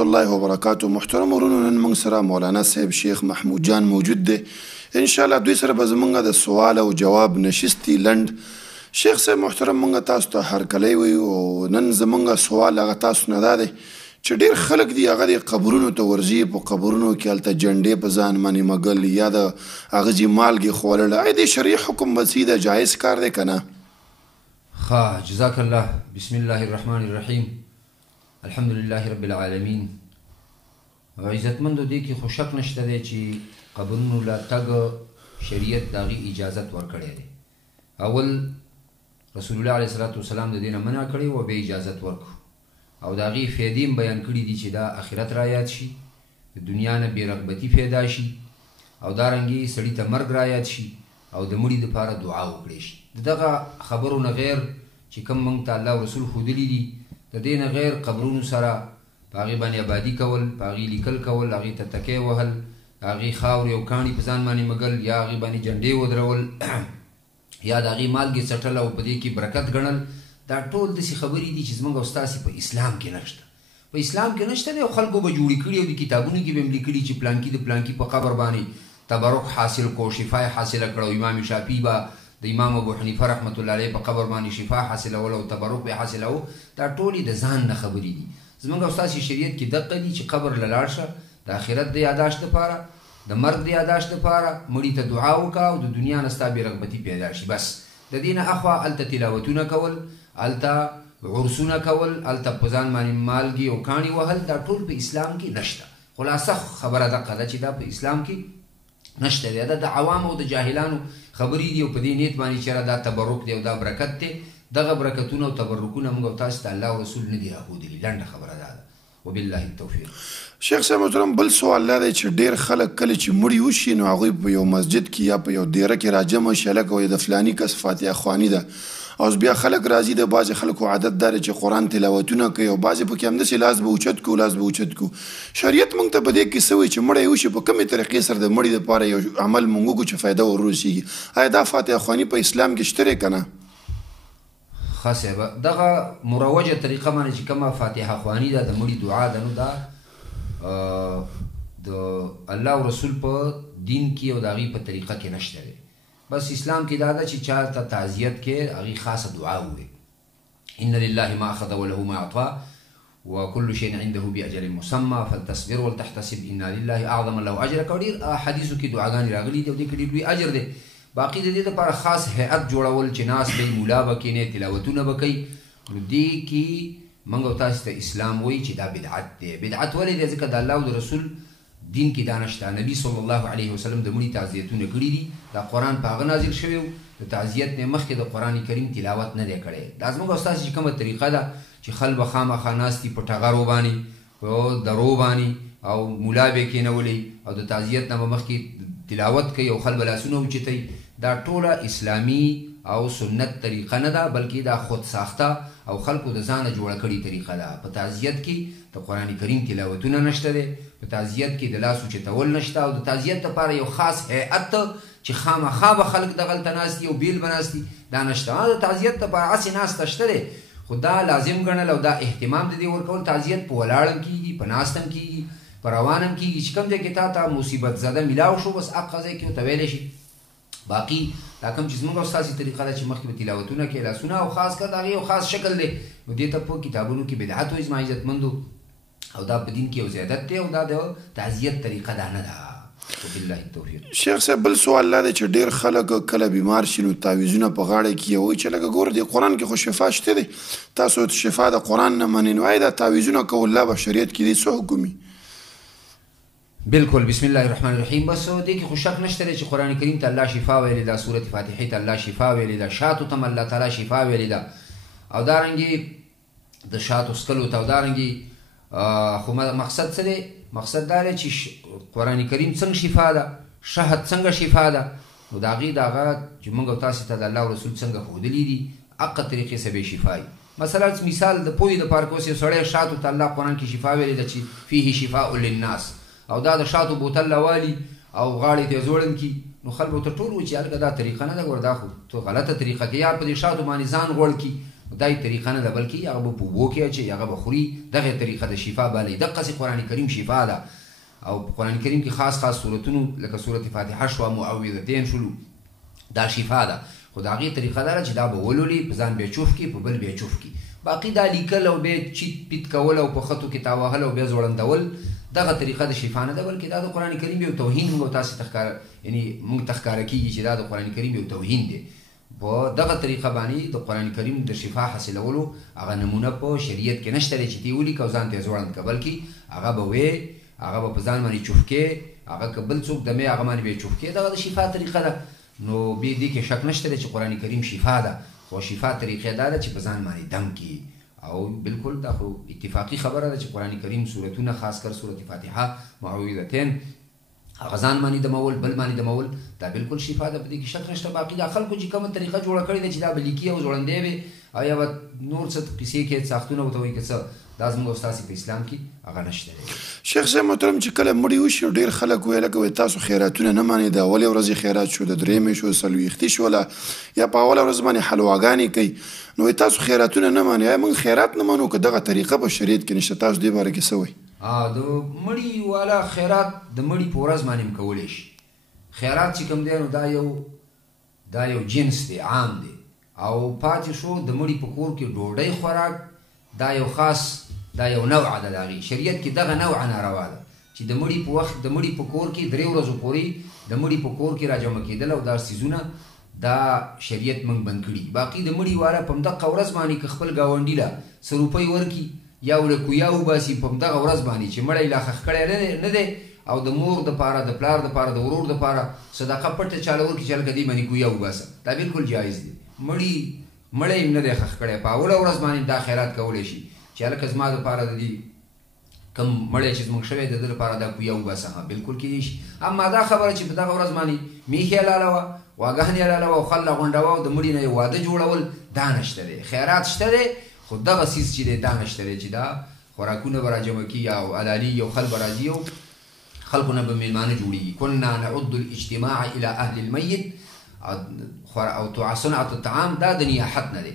الله وبرکاته. محترم ورونو، نن موږ سره مولانا صاحب شیخ محمود جان موجود دی. ان شاء الله دوی سره به زمونږ د سوال او جواب نشستي لنډ. شیخ صاحب محترم، موږ تاسو ته هرکلی وایو او نن زمونږ سوال هغه تاسو نه دا دی چې ډېر خلک دي هغه د قبرونو ته ورځي، په قبرونو کې هلته جنډې په ځان باندې مږل یا د هغه ځي مالګې خوړل. آیا د شرعي حکم بسي د جایز کار دی که نه؟ ښه، جزاک الله. بسم الله الرحمن الرحیم. الحمد لله رب العالمین. عزتمندو دې کې خو شک نشته دی چې قبرونو له تګ شریعت د هغې اجازت ورکړی دی. اول رسول الله علیه الصلاة والسلام د دې نه منع کړی و، بیا اجازت ورکړو او د هغې فایدې هم بیان کړي دي چې دا آخرت را یاد شي، د دنیا نه بې رغبتي پیدا شي او دارنګې سړي ته مرګ را یاد شي او د مړي دپاره دعا وکړی شي. د دغه خبرو نه غیر چې کوم موږ ته الله او رسول ښودلي دي، د دې نه غیر قبرونو سره په هغې باندې آبادي کول، په هغې لیکل کول، هغې ته تکی وهل، هغې خاورې او کاڼي په ځان باندې مږل یا هغې باندې جنډې ودرول یا د هغې مالګې څټل او په دې کې برکت ګڼل، دا ټول داسې خبرې دي چې زموږ او ستاسې په اسلام کې نشته. په اسلام کې نشته دی او خلکو به جوړې کړي او د کتابونو کې به هم لیکلي چې پلانکي د پلانکي په قبر باندې تبرک حاصل کو، شفا یې حاصله کړه. او امام شافعي به د امام ابو حنیفه رحمت الله علیه په قبر باندې شفا حاصلول او تبرک به حاصلو. دا ټولې د ځان نه خبرې دي. زموږ او ستاسې شریعت کې دقه دي چې قبر له لاړ شه، د آخرت د یاداشت دپاره، د مرګ د یاداشت دپاره، مړي ته دعا وکړه او د دنیا نه ستا بې رغبتي پیدا شي. بس د دې نه اخوا هلته تلاوتونه کول، هلته عرسونه کول، هلته په ځان باندې مالګې او کاڼي وهل، دا ټول په اسلام کې نشته. خلاصه خبره دقه ده چې دا په اسلام کې نشته دی. دا د عوامو او د جاهلانو خبرې دي او په دې نیت باندې چېرې دا تبرک دی او دا برکت دی. دغه برکتونه او تبرکونه موږ او تاسو ته الله او رسول نه دي راښودلي. لنډه خبره دا ده. وبالله التوفیق. شیخ صاحب محترم، بل سوال دا دی چې ډېر خلک کله چې مړي وشي نو هغوی په یو مسجد کې یا په یو دیره کې راجمع شي، هلکه وایي د فلاني کس فاتحه خواني ده. او بیا خلک راځي، د بعضې خلکو عادت دا دی چې قرآن تلاوتونه کوي او بعضې پکې همداسې لاس به اوچت کړو لاس به اوچت کړو. شریعت موږ ته په دې کې څه وایي چې مړی وشي په کومې طریقې سره د مړي دپاره یو عمل موږ وکړو چې فایده وررسېږي؟ آیا دا فاتحه خواني په اسلام کې شته دی که نه؟ ښه صاحب، دغه مروجه طریقه باندې چې کومه فاتحه خواني ده، د مړي دعا ده، نو دا د الله او رسول په دین کې او د هغې په طریقه کې نشته دی. بس اسلام کې دا ده چې چا ته تعزیت کې هغې خاصه دعا ووایي. ان لله ما اخذ وله ما اعطى وكل شيء عنده باجل مسمى فلتصبر ولتحتسب ان لله اعظم له اجرك. او ډېر حدیثو کې دعاګانې راغلي دي او دې کې ډېر لوی اجر دی. باقي د دې لپاره خاص هیئت جوړول چې ناس به مولا به کښېني، تلاوتونه به کوي، نو دې کې موږ او تاسو ته اسلام وایي چې دا بدعت دی. بدعت ولې دی؟ ځکه د الله او د رسول دین کې دا نشته. نبي صلی الله علیه وسلم د مړي تعزیتونه کړي دي، دا قرآن په هغه نازل شوی و، د تعزیت نه مخکې د قرآن کریم تلاوت نه دی کړی. دا زموږ او ستاسو چې کومه طریقه ده چې خل به خامخا ناست دي په ټغرو باندې، په درو باندې او مولا به یې کېنولی او د تعزیت نه به مخکې تلاوت کوي او خل به لاسونه اوچتوي، دا ټوله اسلامي او سنت طریقه نه ده، بلکې دا خود ساخته او خلکو د ځانه جوړه کړې طریقه ده. په تعزیت کې د قرآن کریم تلاوتونه نشته دی، په تعزیت کې د لاس اوچتول نشته او د تعزیت لپاره یو خاص هیئت چې خامخا به خلک دغلته ناست دي او بیل به ناست دي، دا نشته. د تعزیت لپاره هسې ناسته شته دی، خو دا لازم ګڼل او دا اهتمام د دې ورکول. تعزیت په ولاړ هم کېږي، په ناست هم کېږي، په روان هم کېږي. چې کوم ځای کې تا ته مصیبت زده میلاو شو، بس هغه ځای کې ورته ویلی شي. باقي دا کوم چې زموږ او ستاسې طریقه ده چې مخکې به تلاوتونه کوي، لاسونه، او خاص کر د هغې یو خاص شکل دی، نو دې ته په کتابونو کې بدعت وایي زما عزتمندو، او دا په دین کې یو زیادت دی او دا د تعزیت طریقه دا نه ده. وبالله التوفیق. شیخ صاحب بل سوال دا دی چې ډېر خلک کله بیمار شي نو تعویذونه په غاړه کې وایي چې لکه ګوره دې قرآن کې خو شفا شته دی، تاسو شفا د قرآن نه منئ، نو آیا دا تعویذونه کول لا به شریعت کې دی څه حکمي؟ بالکل. بسم الله الرحمن الرحیم. بس دې کې خو شک نشته دی چې قرآن کریم ته الله شفا ویلې ده، سورت فاتحې ته الله شفا ویلې ده، شاتو ته الله تعالی شفا ویلې ده، او دارنګې د شاتو څکلو ته، او دارنګې خو مقصد څه دی؟ مقصد دا دی چې قرآن کریم څنګه شفا ده، شهد څنګه شفا ده، نو د هغې د هغه چې موږ او تاسې ته د الله او رسول څنګه ښودلي دي هغه طریقې سره به شفا وي. مثلا مثال د پوهې دپاره که اوس یو سړی شاتو ته الله قرآن کې شفا ویلې ده چې فیه شفاء للناس، او دا د شاتو بوتل راوالي او غاړې ته یې زوړن کي، نو خلک ورته ټول وایي چې هلکه دا طریقه نه ده، ګوره دا خو تو غلطه طریقه کې، یا په دې شاتو باندې ځان غوړ کي، دا یې طریقه نه ده بلکې هغه به په اوبو کې اچوي هغه به خوري دغه طریقه د شفا بالی دقسې قرآن کریم شفا ده او په قرآن کریم کې خاص خاص صورتونو لکه صورت فاتحه شوه معوذتین شولو دا شفا ده خو د هغې طریقه دا ده چې دا به ولولي په ځان بیا چوف کړي په بل بیا چوف کړي باقي دا لیکل او بیا چیت پیت کول او په خطو کې تاوهل او بیا ځوړندول دغه طریقه د شفا نه ده بلکې دا د قرآن کریم یو توهین موږ تاسې موږ ته ښکاره کېږي چې دا د قرآن کریم یو توهین دی په دغه طریقه باندې د قرآن کریم د شفا حاصلولو هغه نمونه په شریعت کې نشته دی چې تی ولیکه او ځان ته یې ځوړند که بلکې هغه به وې هغه به په ځان باندې چوف کې هغه که بل څوک دمې هغه باندې به یې چوف کې دغه د شفا طریقه ده نو بیا دې کې شک نشته دی چې قرآن کریم شفا ده خو شفا طریقې دا ده چې په ځان باندې دم کړي او بالکل دا خو اتفاقی خبره ده چې قرآن کریم صورتونه خاص کر صورت فاتحه معوذتین هغه ځان باندې دمول بل باندې دمول دا بالکل شفا ده په دې کې شک نشته باقي دا خلکو چې کومه طریقه جوړه کړې ده چې دا به لیکي او ځوړندی وي او یا به نور څه قصې کې ساختونه ورته وایي که څه دا زموږ او ستاسې په اسلام کې هغه نشته دی شیخ صاحب محترم چې کله مړي وشي ډېر خلک ویل کوي تاسو خیراتونه نه منئ د اولې ورځې خیرات شو د درېیمې شو څلوېښتې شوله یا په اوله ورځ باندې حلواګانې کوي نو تاسو خیراتونه نه منئ یا موږ خیرات نه منو که دغه طریقه په شریعت کې نشته تاسو دې باره کې څه وایي د مړي والا خیرات د مړي په ورځ باندې هم کولی شي خیرات چې کوم دی نو دا یو جنس دی عام دی او پاتې شو د مړي په کور کې ډوډۍ خوراک دا یو خاص دا یو نوعه ده د هغې شریعت کې دغه نوعه ناروا ده چې د مړي په وخت د مړي په کور کې 3 ورځو پورې د مړي په کور کې راجمع کېدل او دا څیزونه دا شریعت موږ بند کړي باقي د مړي والا په همدغه ورځ باندې که خپل ګاونډي له 100 روپۍ ورکړي یا ورله کویا وباسي په همدغه ورځ باندې چې مړی لا خښ کړی نه دی او د مور دپاره د پلار دپاره د ورور دپاره صدقه پټه چاله ورکړي چې هلکه دې باندې کویا وباسه دا بالکل جایز دی مړی هم نه دی خښ کړی په اوله ورځ باندې دا خیرات کولی شي چې هلکه زما دپاره د دې کوم مړی چې زموږ شوی د ده لپاره دا کویا وباسه بالکل کېدی شي اما دا خبره چې په دغه ورځ باندې میښې حلاله وه واګهنې حلاله وه او خل راغونډوه او د مړي نه یې واده جوړول دا نشته دی خیرات شته دی خو دغه څیز چې دی دا نشته دی چې دا خوراکونه به راجمع کي او علالي یو خل به راځي او خلکو نه به میلمانه جوړېږي کنا نعد الاجتماع الى اهل المیت او صنعة الطعام دا د نیاحت نه دی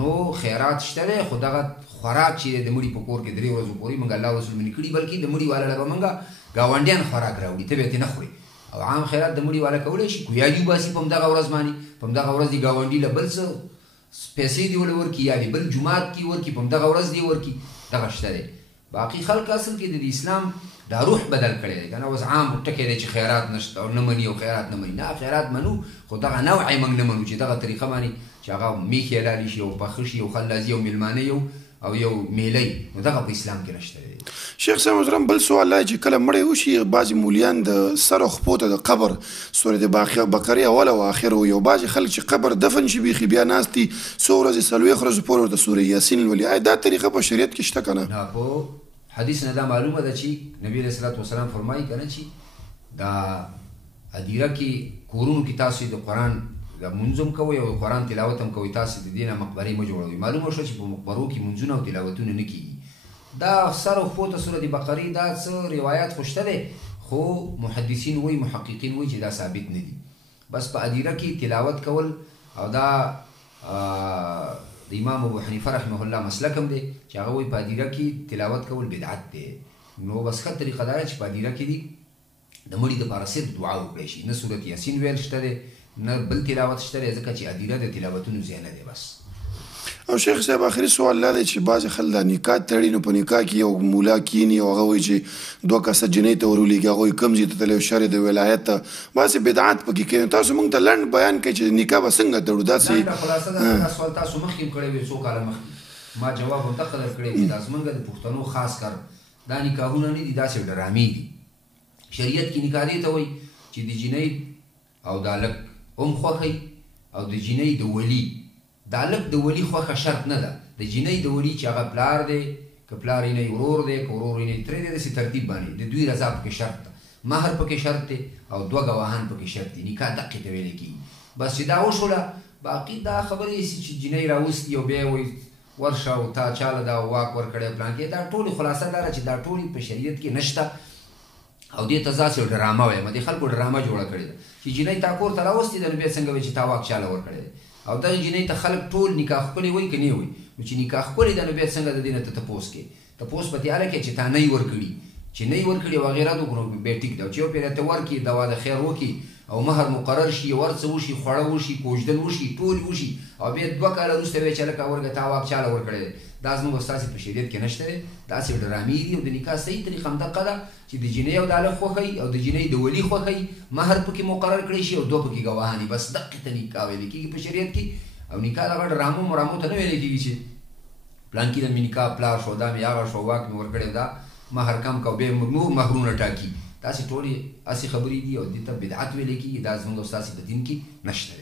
نو خیرات شته دی خو دغه خوراک چې د مړي په کور کې 3 ورځو پورې موږ الله رسول منې کړي بلکې د مړي والا له به موږ ګاونډیان خوراک راوړي ته به یې نه خوري او عام خیرات د مړي والا کولی شي کویا دي وباسي په همدغه ورځ باندې په همدغه ورځ دې ګاونډي له بل څه پیسې دې ورله ورکړي یا دې بل جومات کې ورکړي په همدغه ورځ دې ورکړي دغه شته دی باقي خلک اصل کې د اسلام دا روح بدل کړی دی که نه اوس عام ټکی دی چې خیرات نشته او نه مني او خیرات نه مني نه خیرات منو خو دغه نوع یې موږ نه منو چې دغه طریقه باندې چې هغه میښې حلالې شي او پاخه شي او خلازي او میلمانه یو او یو میلی نو دغه په اسلام کې نشته دی شیخ صاحب محترم بل سوال دی چې کله مړی وشي بعضې مولیان د سر او خپو ته د قبر سورت بقرې اوله او اخر یو بعضې خلک چې قبر دفن شي بیخي بیا ناست دي څو ورځې 40 ورځې پورې ورته سورې یاسین لولي آیا دا طریقه په شریعت کې شته که نه نه په حدیث نه دا معلومه ده چې نبی علیه الصلاة والسلام فرمایي که نه چې دا هدیره کې کورونو کې تاسو د قرآن دا منځ هم کوئ او قرآن تلاوت هم کوئ تاسو د دې نه مقبرې مه جوړوئ معلومه شوه چې په مقبرو کې منځونه او تلاوتونه نه کېږي دا سر او خپو ته سورت بقرې دا څه روایات خو شته دی خو محدثین وایي محققین وایي چې دا ثابت نه دي بس په هدیره کې تلاوت کول او دا د امام ابو حنیفه رحمه الله مسلک هم دی چې هغه وایي په هدیره کې تلاوت کول بدعت دی نو بس ښه طریقه دا چې په هدیره کې دي د مړي دپاره صرف دعا وکړی شي نه سورت یاسین ویل شته دی نه بل تلاوت شته دی ځکه چې هدیره د تلاوتونو ځای نه دی بس او شیخ صاحب آخري سوال دا دی چې بعضې خلک دا نکاح تړي نو په نکاح کې یو مولا کیني او هغه وایي چې 2 کسه جنۍ ته ورولېږي هغوی کوم ځای ته تللی او شر د ولایت ته بعضې بدعات پکې کوي تاسو موږ ته لنډ بیان کوئ چې نکاح به څنګه تړو داسې خلاصه دا سوال تاسو مخکې هم کړی وی څو کاله مخکې ما جواب هم دغه درکړی چې دا زموږ د پښتنو خاص کر دا نکاحونه نه دي داسې ډرامې دي شریعت کې نکاح دې ته وایي چې د جنۍ او د هلک هم خوښوي او د جنۍ د ولي د هلک د ولي خوښه شرط نه ده د جنۍ د ولي چې هغه پلار دی که پلار یې نه ورور دی که ورور یې نه ترې دی داسې ترتیب باندې د دوی رضا پکې شرط ده مهر پکې شرط دی او 2 ګواهان پکې شرط دي نکاح دقې ته ویلی کېږي بس چې دا وشوله باقي دا خبرې چې جنۍ راوستي او بیا یې وایي ورشه او تا چاله دا واک ورکړی پلان کې دا ټولې خلاصه دا چې دا ټولې په شریعت کې نشته او دې ته ځاسې ډرامه وایم دې خلکو ډرامه جوړه کړې ده چې جنۍ تا کور ته راوستې ده نو بیا څنګه وایي چې تا واک چاله ورکړی دی او دغه جنۍ ته خلک ټول نکاح ښکلی وایي که نه وایي. نو چې نکاح ښکلی ده نو بیا څنګه د دې نه ته تپوس کوې. تپوس په دې اړه کې چې تا نه یې ورکړي، چې نه یې ورکړي او هغې رد وکړو بیا ټیک ده. چې یو پېره ته ورکړي، دوا د خیر وکړي او مهر مقرر شي، ور څه وشي، خوړه وشي، کوژدن وشي، ټول وشي، او بیا 2 کاله وروسته وایي چې هلکه ورکه تا واک چاله ورکړی دی. دا زموږ او ستاسې په شریعت کې نشته دی. داسې ډرامې دي. او د نکاح صحیح طریقه همدغه ده چې د جنۍ او د هلک خوښوي او د جنۍ د ولي خوښوي، مهر پکې مقرر کړی شي او 2 پکې ګواهاني. بس دقې ته نکاح ویل کېږي په شریعت کې. او نکاح دغه ډرامو مرامو ته نه ویلی کېږي چې پلانکي د مې نکاح پلار شو، دا مې هغه شو، واک مې ورکړی، دا مهر کم کو، بیا نور مهرونه ټاکي. داسې ټولې هسې خبرې دي او دې ته بدعت ویلی کېږي. دا زموږ او ستاسې په دین کې نشته دی.